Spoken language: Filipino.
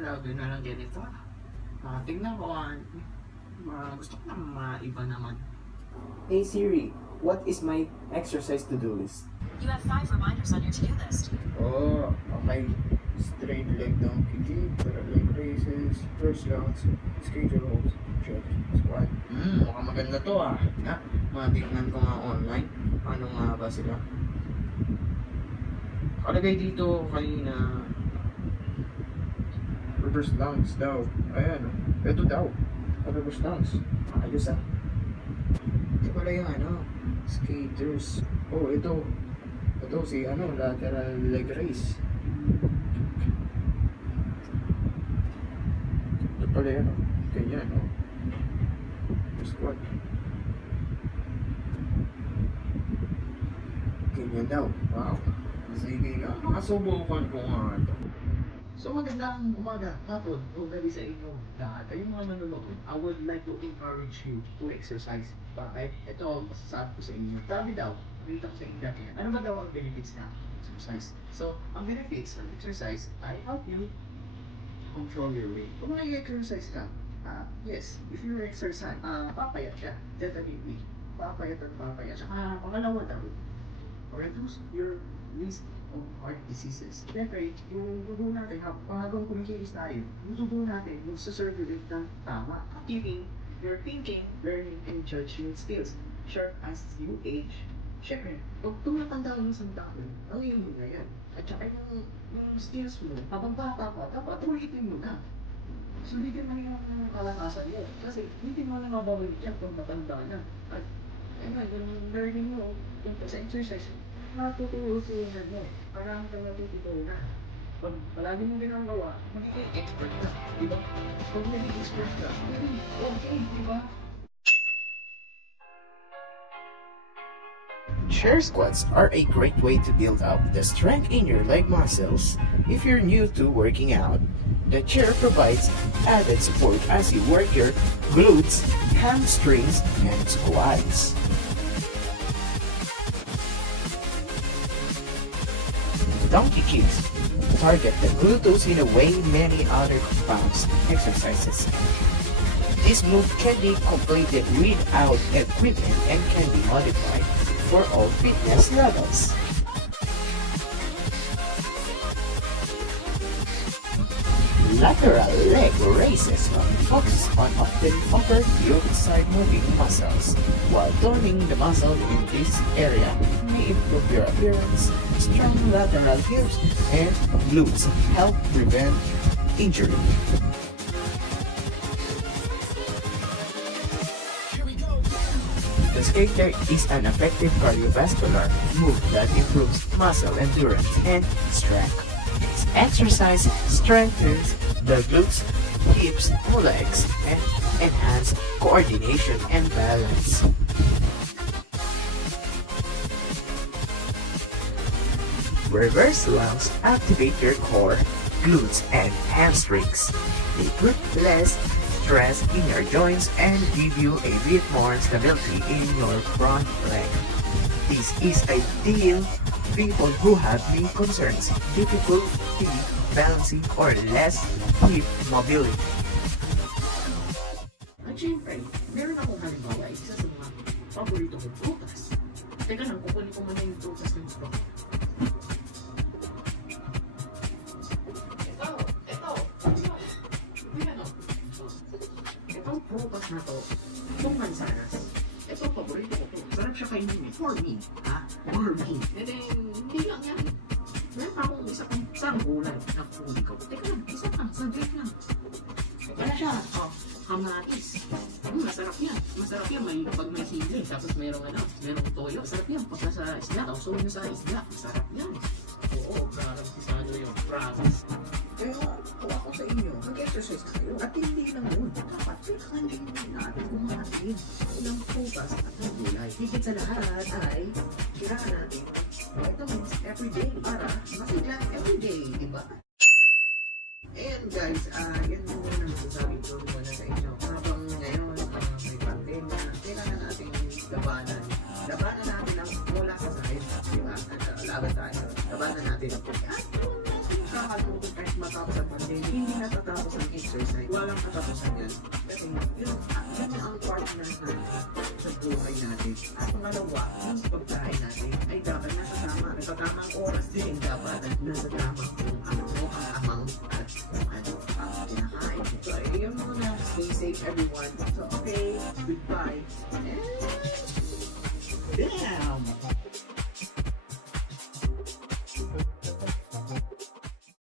lagi na lang ganito. Tingnan ko, gusto ko na maiba naman. Hey Siri, what is my exercise to-do list? You have 5 reminders on your to-do list. Oh, okay. Straight leg donkey kick, leg raises, first rounds, schedule holds, check, squat. Mukhang maganda to ah. Matignan ko nga online. Ano nga ba sila? Kalagay dito kanina. Reverse lunge daw. Ayan. Ito daw. Reverse lunge. Ayos ah. Ito pala yung skaters. Oh, ito. Ito si lateral leg raise. Ito pala yan ganyan squat. Ganyan daw. Wow. Sige nga. Nakasubukan ko nga ito. So magandang umaga, hapon, o gabi sa inyo lahat. Ayun mga nanonood, I would like to encourage you to exercise. Bakit? Ito, masasabi ko sa inyo. Sabi daw, dito ko sa inyo. Ano ba daw ang benefits na exercise? So, ang benefits ng exercise ay help you control your weight. Kung nag-exercise ka, yes, if you exercise, papayat siya. Definitely. Papayat at papayat. Saka pangalawa daw, reduce your risk of heart diseases. Siyempre, yung dugo natin, habang kumikilis tayo, yung dugo natin, magsa-circulate ng tama. Keeping your thinking, learning, and judgment skills sharp as you age. Siyempre, pag tumatanda mo sa tao, ang yun na yan. At saka yung skills mo, habang bata pa, dapat ulitin mo na. Sulitin mo yung kalakasan mo. Kasi hindi mo na mababalik yan kung matanda na. At yung learning mo, yung sa exercise, natutuusin mo. Parang kang natututunan. Pag palagi mo ginagawa, magiging expert ka. Diba? Pag magiging expert ka, okay, diba? Chair squats are a great way to build up the strength in your leg muscles. If you're new to working out, the chair provides added support as you work your glutes, hamstrings, and quads. Donkey kicks target the gluteus in a way many other compounds exercises. This move can be completed without equipment and can be modified for all fitness levels. Lateral leg raises focus on often overview side moving muscles, while toning the muscle in this area may improve your appearance. Strong lateral hips and glutes help prevent injury. The skater is an effective cardiovascular move that improves muscle endurance and strength. This exercise strengthens the glutes, hips, legs, and enhance coordination and balance. Reverse lunges activate your core, glutes, and hamstrings. They put less stress in your joints and give you a bit more stability in your front leg. This is ideal for people who have knee concerns, difficulty balancing, or less hip mobility. At syempre, meron akong halimbawa, isa sa mga paborito kong prutas. Teka lang, kukunin ko muna yung prutas ng gusto. Itong prutas na to, itong mansanas, ito paborito ko to. Sarap siya kainin for me, ha? For me. And then, hindi lang yan. Meron pa akong isa kong sarbulan na kukunin ko. Teka lang, isa pa, saglit lang. Wala siya, kamatis. Masarap yan. Masarap yan, pag may sili, tapos merong toyo. Masarap yan, pag nasa isda, tauso nyo sa isda. Masarap yan. Oo, garantisado yun. Promise. Kaya kung ako sa inyo, mag-exercise kayo. At hindi lang yun. Dapat pikanin natin kumain. Ilang prutas at ng gulay. Higit sa lahat ay kailangan natin vitamins everyday para masigla everyday, di ba? And guys, yan mo muna nasasabi ko muna sa inyo. Habang ngayon, may pandemya, kailangan natin labanan. Labanan natin ang wala sa sahid. Diba? Laban tayo. Labanan natin ang pagkakas. nakalimutan kahit matapos ang pandemic, hindi natatapos ang exercise. Walang katapusan yan. Kasi yun ang partner natin sa buhay natin. At pangalawa, yung pagkain natin ay dapat nasa tamang oras din dapat at nasa tamang kung ano ang amount at kung ano ang kinakain. So, ayun muna. Stay safe everyone. So, okay, goodbye.